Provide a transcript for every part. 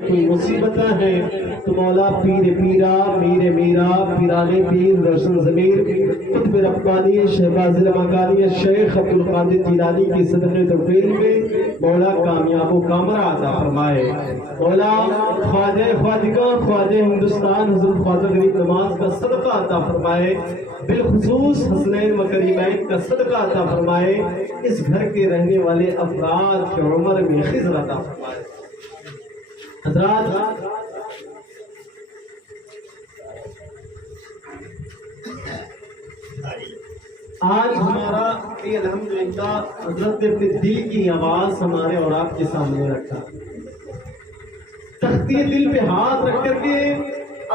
کوئی مصیبتیں ہیں تو مولا پیر پیرا میر میرا پیرانے پیر روشن ضمیر قطب ربانی شہباز مکانی شیخ عبدالقادر جیلانی کی صدقے توفیق میں مولا کامیاب و کامرہ عطا فرمائے. مولا خواجہ خواجگاں خواجہ ہندوستان حضرت خواجہ غریب نواز کا صدقہ عطا فرمائے. بالخصوص حسنین و کریمین کا صدقہ عطا فرمائے. اس گھر کے رہنے والے افراد کی عمر میں خضر عطا فرمائے. حضرات آج ہمارا الحمدللہ حضرت اپنے دل کی آواز ہمارے اور آپ کے سامنے رکھا. تختی دل پہ ہاتھ رکھ کر کے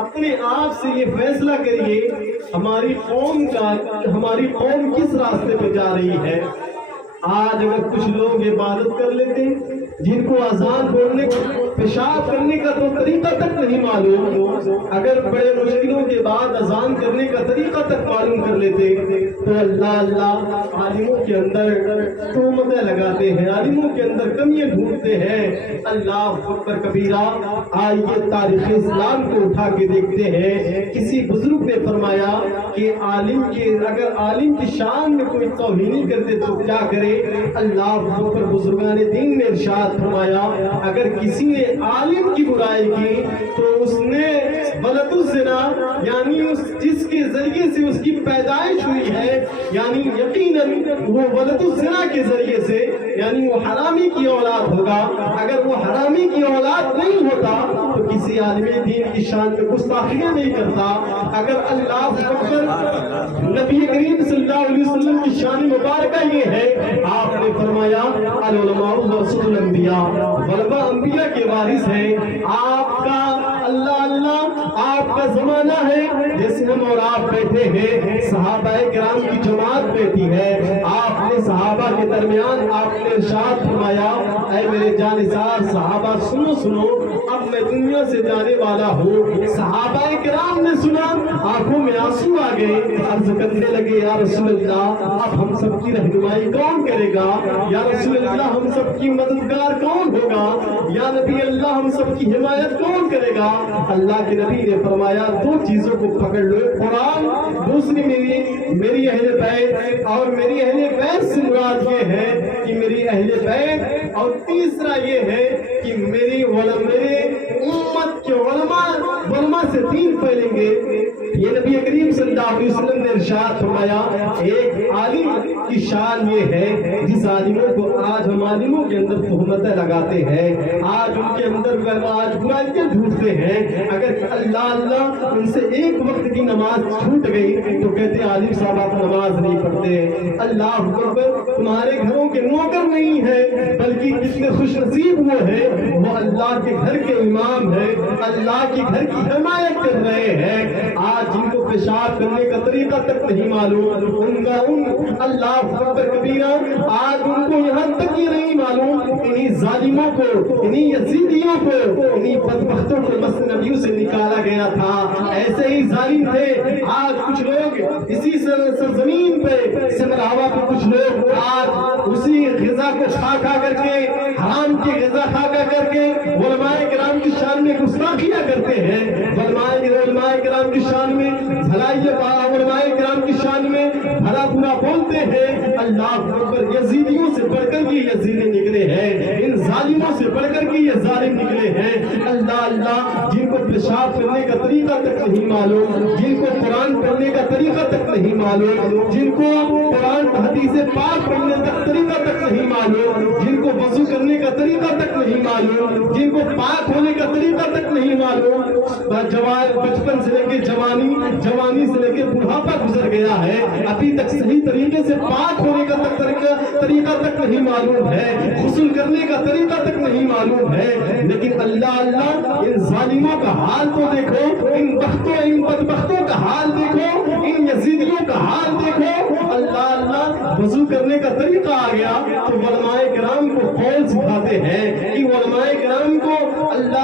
اپنے آپ سے یہ فیصلہ کریے ہماری قوم کس راستے پہ جا رہی ہے. آج اگر کچھ لوگ عبادت کر لیتے ہیں جن کو اذان بولنے پیشاب کرنے کا تو طریقہ تک نہیں معلوم، اگر بڑے مشکلوں کے بعد اذان کرنے کا طریقہ تک معلوم کر لیتے تو اللہ عالموں کے اندر تہمتیں لگاتے ہیں، عالموں کے اندر کمیاں ڈھونڈتے ہیں. اللہ اکبر کبیرہ. آئیے تاریخ اسلام کو اٹھا کے دیکھتے ہیں. کسی بزرگ نے فرمایا کہ اگر عالم کی شان میں کوئی توہینی کر دے تو کیا کرے. اللہ اکبر. بزرگان دین نے ارشاد فرمایا اگر کسی نے عالم کی برائی کی تو اس نے ولد الزنا یعنی جس کے ذریعے سے اس کی پیدائش ہوئی ہے یعنی یقیناً وہ ولد الزنا کے ذریعے سے یعنی وہ حرامی کی اولاد ہوگا. اگر وہ حرامی کی اولاد نہیں ہوتا تو کسی عالم دین کی شان میں گستاخیاں نہیں کرتا. اگر اللہ اکبر نبی کریم صلی اللہ علیہ وسلم کی شان مبارکہ یہ ہے آپ نے فرمایا العلماء ورثۃ الانبیاء، علماء انبیاء کے وارث ہیں. آپ کا اللہ آپ کا زمانہ ہے جیسے ہم اور آپ بیٹھے ہیں، صحابہ کرام کی جماعت بیٹھی ہے. آپ نے صحابہ کے درمیان آپ نے ارشاد فرمایا اے میرے جانثار صحابہ سنو اب میں دنیا سے جانے والا ہوں. صحابہ کرام نے سنا آنکھوں میں آنسو آ گئے، عرض کرنے لگے یا رسول اللہ اب ہم سب کی رہنمائی کون کرے گا؟ یا رسول اللہ ہم سب کی مددگار کون ہوگا؟ یا نبی اللہ ہم سب کی حمایت کون کرے گا؟ اللہ کے نبی نے فرمایا دو چیزوں کو پکڑ لو، قرآن، دوسری میری اہل بیت. اور میری اہل بیت سے مراد یہ ہے کہ میری اہل بیت، اور تیسرا یہ ہے کہ میرے امت کے علماء سے دین پھیلیں گے. یہ نبی کریم صلی اللہ علیہ وسلم نے ارشاد فرمایا ایک عالم کی شان یہ ہے جس عالموں کو آج ہم عالموں کے اندر تہمتیں لگاتے ہیں، آج ان کے اندر برائیاں ڈھونڈتے ہیں. اگر اللہ ان سے ایک وقت کی نماز چھوٹ گئی تو کہتے عالم صاحب آپ نماز نہیں پڑھتے. اللہ اکبر. تمہارے گھروں کے نوکر نہیں ہے بلکہ کتنے خوش نصیب وہ ہے وہ اللہ کے گھر کے امام ہے، اللہ کے گھر کی حمایت کر رہے ہیں. آج جن کو پیشاب کرنے کا طریقہ تک نہیں معلوم اللہ اکبر کبیرہ آج ان کو یہاں تک یہ نہیں معلوم انہی ظالموں کو، انہی یزیدیوں کو، انہی بدبختوں کو مسجد نبیوں سے نکالا گیا تھا. ایسے ہی ظالم تھے. آج کچھ لوگ اسی سرزمین پہ سمراوا پہ کچھ لوگ آج اسی غذا کو کھا کر کے حرام کی غذا کھا کر کے علماء کرام کی شان میں گستاخیاں کرتے ہیں. علماء کرام کی شان میں بھلائی، علماء کرام کی شان میں بھلا برا بولتے ہیں. اللہ اکبر. یزیدیوں سے بڑھ کر یہ یزیدی نکلے ہیں، ان ظالموں سے بڑھ کر کے یہ ظالم نکلے ہیں. اللہ جن کو پیشاب کرنے کا طریقہ تک نہیں معلوم، جن کو قرآن پڑھنے کا طریقہ تک نہیں معلوم، جن کو قرآن حدیث پاک پڑھنے کا طریقہ تک نہیں معلوم، جن کو وضو کرنے کا طریقہ تک نہیں معلوم، جن کو پاک ہونے کا طریقہ تک نہیں معلوم. بچپن سے لے کے جوانی سے لے کے بڑھاپا گزر گیا ہے، ابھی تک صحیح طریقے سے پاک ہونے کا طریقہ تک نہیں معلوم ہے، غسل کرنے کا طریقہ تک نہیں معلوم ہے. لیکن اللہ ان ظالموں کا حال تو دیکھو، ان بدبختوں کا حال دیکھو، ان یزیدیوں کا حال دیکھو. اللہ وضو کرنے کا طریقہ آ گیا تو علماء کرام کو قول سکھاتے ہیں کہ علماء کرام کو اللہ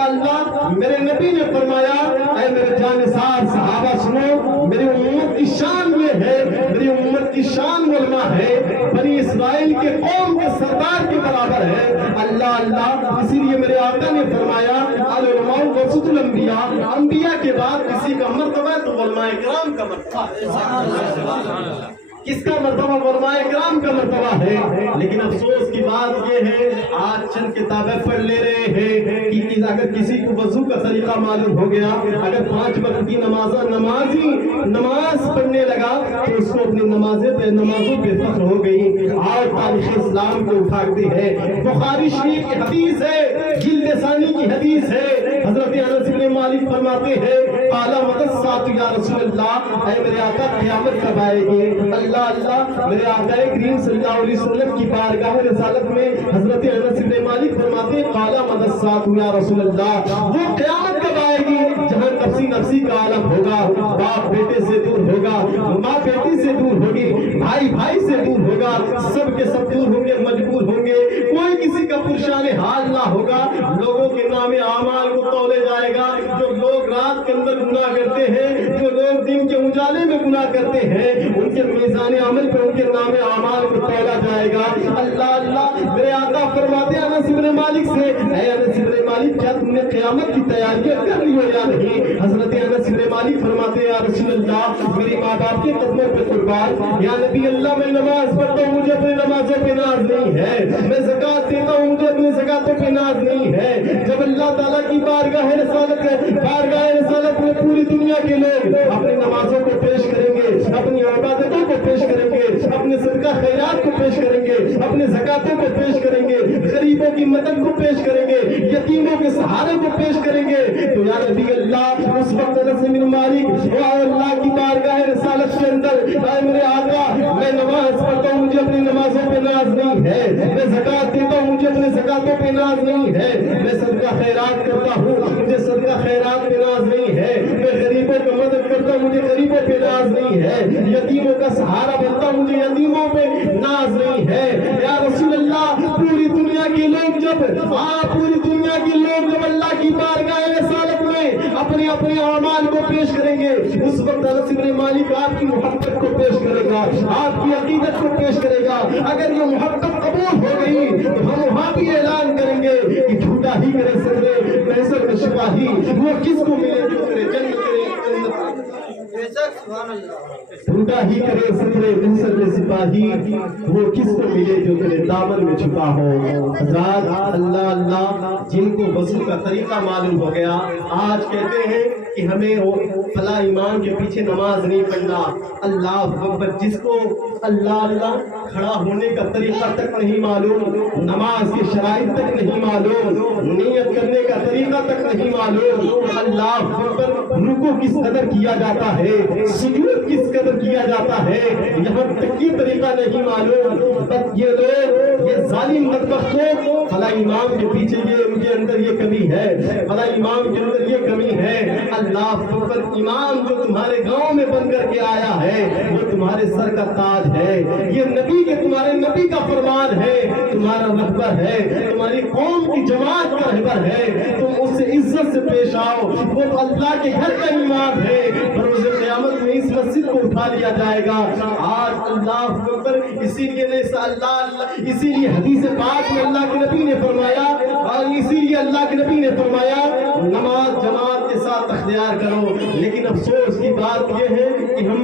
میرے نبی نے فرمایا اے میرے جانثار صحابہ سنو میری امت کی شان یہ ہے، میری امت کی شان علماء ہے، بنی اسرائیل کے قوم کے سردار کے برابر ہے. اللہ اسی لیے میرے آقا نے فرمایا वरसतुल अंबिया, अंबिया के बाद किसी का मर्तबा है तो उलमाए किराम का मर्तबा। किसका मर्तबा? उलमाए किराम का मर्तबा है। लेकिन अफसोस की बात यह है, आज चंद किताबें पढ़ ले रहे हैं कि अगर किसी को वजू का तरीका मालूम हो गया, अगर 5 वक्त की नमाज पढ़ने लगा तो उसको अपनी नमाजों पे फख्र हो गई। और तारीख इस्लाम को उठाती है, बुखारी शरीफ की हदीस है, जिल्द सानी की हदीस है। हजरत अनस इब्न मालिक फरमाते हैं, काला मदस्सात या रसूल अल्लाह, ऐ मेरे आका क़यामत कब आएगी? अल्लाह अल्लाह, मेरे आका करीम सल्लल्लाहु अलैहि वसल्लम की बारगाह रिसालत में हजरत अनस इब्न मालिक फरमाते हैं, काला मदस्सात या रसूल अल्लाह, वो क़यामत कब आएगी जहां नफ्सी नफ्सी का आलम होगा, बाप बेटे से दूर होगा, माँ बेटी से दूर होगी, भाई भाई से दूर होगा, सब के सब दूर होंगे, मजबूर होंगे, कोई किसी का पुरशाने हाल ना होगा। लोगों के नामे आमाल को तौले जाएगा। जो लोग रात के अंदर गुनाह करते हैं, जो लोग दिन के उजाले में गुनाह करते हैं, उनके मीज़ान अमल पे उनके नामे आमाल को तौला जाएगा। अल्लाह अल्लाह, मेरे आका फरमाते हैं अनस इब्न मालिक से, ऐ अनस इब्न मालिक, क्या तुमने क़यामत की तैयारियां कर ली हो या नहीं? हजरत अनस इब्न मालिक फरमाते हैं, या रसूल अल्लाह, मेरे माँ बाप के कदमों पे कुर्बान, या नबी अल्लाह, मैं नमाज पढ़ता हूँ, मुझे अपनी नमाजों पे नाज नहीं है। मैं ज़कात देता हूँ, मुझे अपनी ज़कातों पे नाज नहीं है। जब अल्लाह ताला की बारगाह रिसालत में पूरी दुनिया के लोग अपनी नमाजों को पेश करेंगे, अपनी इबादतों को पेश करेंगे, अपने सदका खैरात को पेश करेंगे, अपने ज़कातों को पेश करेंगे, गरीबों की मदद को पेश करेंगे, यतीमों के सहारे को पेश करेंगे, तो या नबी अल्लाह, उस वक्त अनस इब्न मालिक अल्लाह की बारगाह रिसालत के अंदर, मेरे आका, मैं नमाज पढ़ता हूँ, मुझे अपनी नमाजों पे नाज नहीं है। मैं ज़कात देता हूँ, मुझे अपने ज़कातों पे नाज नहीं है। मैं सदका खैरात करता हूँ, मुझे सदका खैरात पे नाज नहीं है। मैं गरीबों की मदद करता हूँ, मुझे गरीबों पे नाज नहीं है। यतीमों का सहारा बनता हूँ, मुझे यतीमों पे नाज नहीं है। या रसूल अल्लाह, पूरी दुनिया के लोग जब अल्लाह की बारगाह रिसालत में अपने अपने अमाल को पेश करेंगे, उस वक्त अनस इब्न मालिक आपकी मोहब्बत को पेश करेगा, आपकी अकीदत को पेश करेगा। अगर ये मोहब्बत कबूल हो गई तो हम वहाँ भी ऐलान करेंगे कि झूठा ही करे सदरे महसर में सिपाही, वो किसको मिले जो करे जन्नत करे, झूठा ही करे सदरे महसर में सिपाही, वो किसको मिले जो तेरे दामन में छुपा हो। हज़रात, अल्लाह अल्लाह, जिनको वज़ू का तरीका मालूम हो गया, आज कहते हैं कि हमें फला इमाम के पीछे नमाज नहीं पढ़ना। अल्लाह अकबर, जिसको अल्लाह अल्लाह खड़ा होने का तरीका तक नहीं मालूम, नमाज के शराइत तक नहीं मालूम, नियत करने का तरीका तक नहीं मालूम, अल्लाह अकबर, रुकू किस कदर किया जाता है, सुजूद किस कदर किया जाता है, यहाँ तक की तरीका नहीं मालूम, बस ये लोग, ये जालिम बदबख्त लोग, फला इमाम के पीछे ये उनके अंदर ये कमी है, फला इमाम के अंदर ये कमी है। अल्लाह अकबर, इमाम जो तुम्हारे गांव में बन करके आया है, वो तुम्हारे सर का ताज है, ये नबी के तुम्हारे नबी का फरमान है, तुम्हारा रहबर है, तुम्हारी कौम की जमात का रहबर है, तुम उससे इज्जत से पेश आओ। वो अल्लाह के घर का इमाम है, रोज़े क़यामत में इस मस्जिद को उठा लिया जाएगा। आज अल्लाह अकबर, इसीलिए हदीस पाक में अल्लाह के नबी ने फरमाया, और इसीलिए अल्लाह के नबी ने फरमाया, नमाज जमात के साथ अख्तियार करो। लेकिन अफसोस की बात यह है कि हम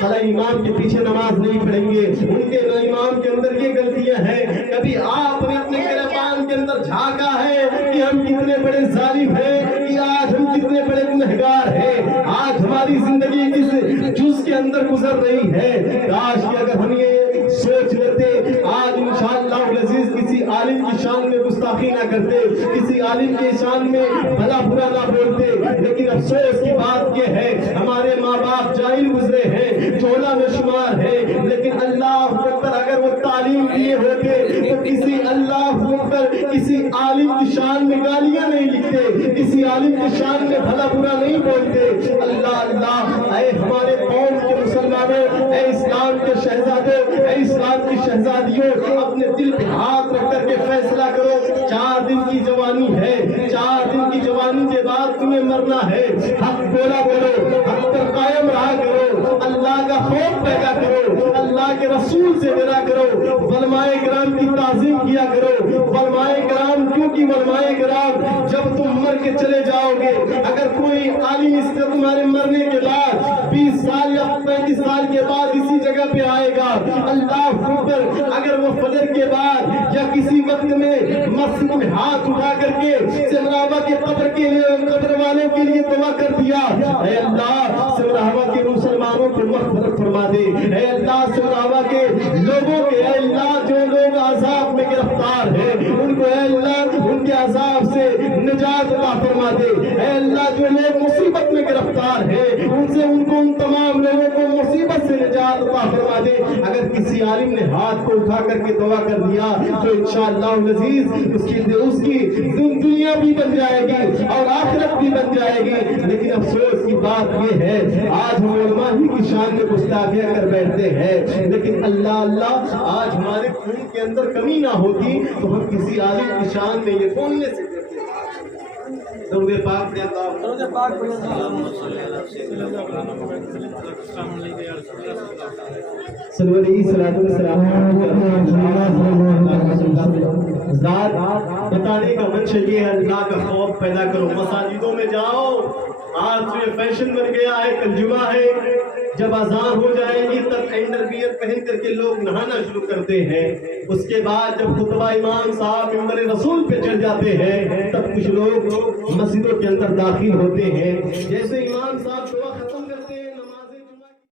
फला इमाम के पीछे नमाज नहीं पढ़ेंगे, उनके इमाम के अंदर ये गलतियां हैं। कभी आपने अपने गिरबान के अंदर झांका है कि हम कितने बड़े जालिम हैं, कि आज हम कितने बड़े गुनहगार हैं, आज हमारी जिंदगी किस जुज़ के अंदर गुजर रही है। काश कि अगर हम ये सोच लेते, आज इंशाअल्लाह अज़ीज़ किसी आलिम की शान में गुस्ताखी ना करते, किसी आलिम के शान में भला बुरा ना बोलते। लेकिन अफसोस की बात यह है, हमारे माँ बाप जाहिल गुजरे हैं, चोला में शुमार है, लेकिन अल्लाह अकबर, अगर वो तालीम दिए होते तो किसी अल्लाह अकबर किसी आलिम की शान में गालियां नहीं लिखते, किसी आलिम की शान में भला बुरा नहीं बोलते। अल्लाह अल्लाह, ऐ हमारे कौम के मुसलमानों, ऐ इस्लाम के शहजादों, ऐ इस्लाम की शहजादियों, अपने दिल पे हाथ रख करके फैसला करो। 4 दिन की जवानी है, 4 दिन की जवानी के बाद तुम्हें मरना है। हक बोला करो, हक पर कायम रहा करो, अल्लाह का खौफ पैदा करो, अल्लाह अल्लाह के रसूल से डरा करो, उलमाए किराम की ताज़ीम किया करो। उलमाए किराम, क्योंकि उलमाए किराम जब तुम मर के चले जाओगे, अगर कोई आलिम इससे तुम्हारे मरने के बाद 20 साल या 35 साल के बाद इसी जगह पे आएगा, अल्लाह अकबर, अगर वो फजर के बाद या किसी वक्त में मस्जिद में हाथ उठा करके सिमरावा के कब्र के लिए, कब्र वालों के लिए दुआ कर दिया, ऐ अल्लाह सिमरावा के मुसलमानों को मग़फ़िरत फरमा दे। ऐ अल्लाह सिमरावा के लोगों के, ऐ अल्लाह जो लोग अज़ाब में गिरफ्तार हैं उनको, ऐ अल्लाह उनके अज़ाब से निजात अता फरमा दे। ऐ अल्लाह जो लोग मुसीबत में गिरफ्तार हैं उनसे, उनको, उन तमाम लोगों को मुसीबत से निजात अता फरमा दे। अगर किसी आलिम ने हाथ को उठा करके दुआ कर दिया तो इंशाअल्लाह अज़ीज़ उसकी दुनिया भी बन जाएगी और आखिरत भी बन जाएगी। लेकिन अफसोस की बात ये है, आज हम उलमा ही की शान में गुस्ताखियां कर बैठते हैं, लेकिन अल्लाह अल्लाह आज हमारे खून के अंदर कमी ना होती तो हम किसी आलिम की शान में ये बोलने से दरूद पाक दे बताने का मंशा ये है, अल्लाह का खौफ पैदा करो, मसाजिदों में जाओ। आज तो ये फैशन बन गया है, कल जुमा है, जब अजान हो जाएगी तब अंडरवियर पहन करके लोग नहाना शुरू करते हैं। उसके बाद जब खुतबा इमाम साहब मिंबर रसूल पे चढ़ जाते हैं तब कुछ लोग मस्जिदों के अंदर दाखिल होते हैं। जैसे इमाम साहब दुआ